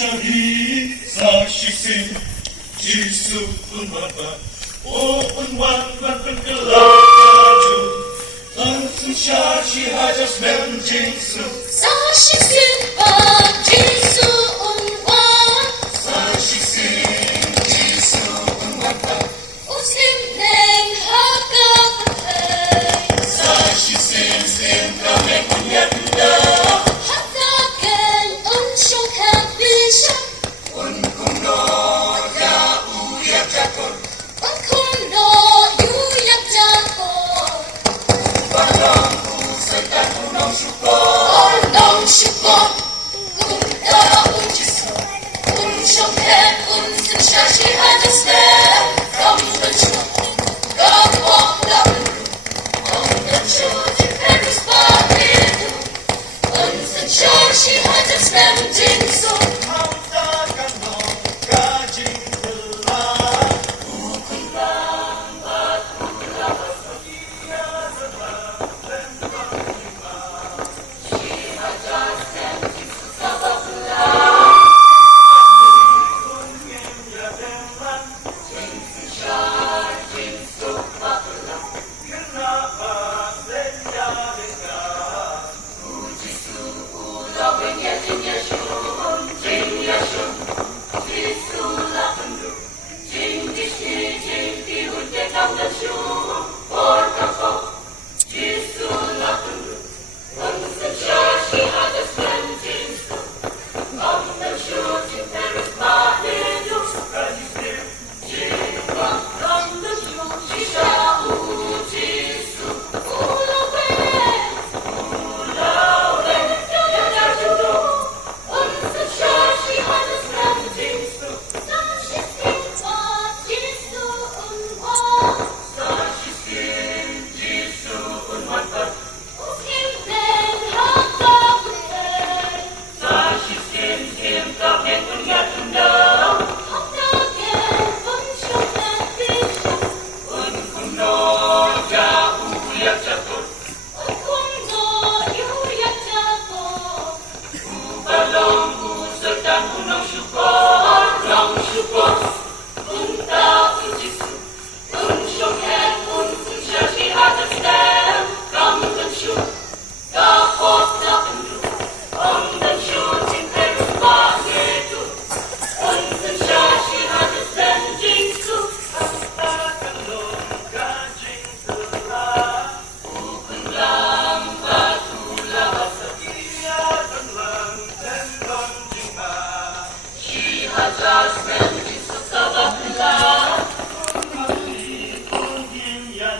자기 사시세 질수 운반바 오운완반 끈끌라가주 은승샤시 하자스면 질수 사시세 질수 운반 사시세 질수 운반바 우심냉 하가파헤 사시세 셈가메 군야군다 하가겐 은쇼카 비샤 운군노 야우야자골 은군노 유약자고 설단 운엉슈고 얼렁슈고 꿈따라 운지수 운쇼해 운승샤시 하자스네 검은추 검먹다운 검은추 디페르스 바비두 운승샤시 하자스네 진수 함다간노 가진들라 Just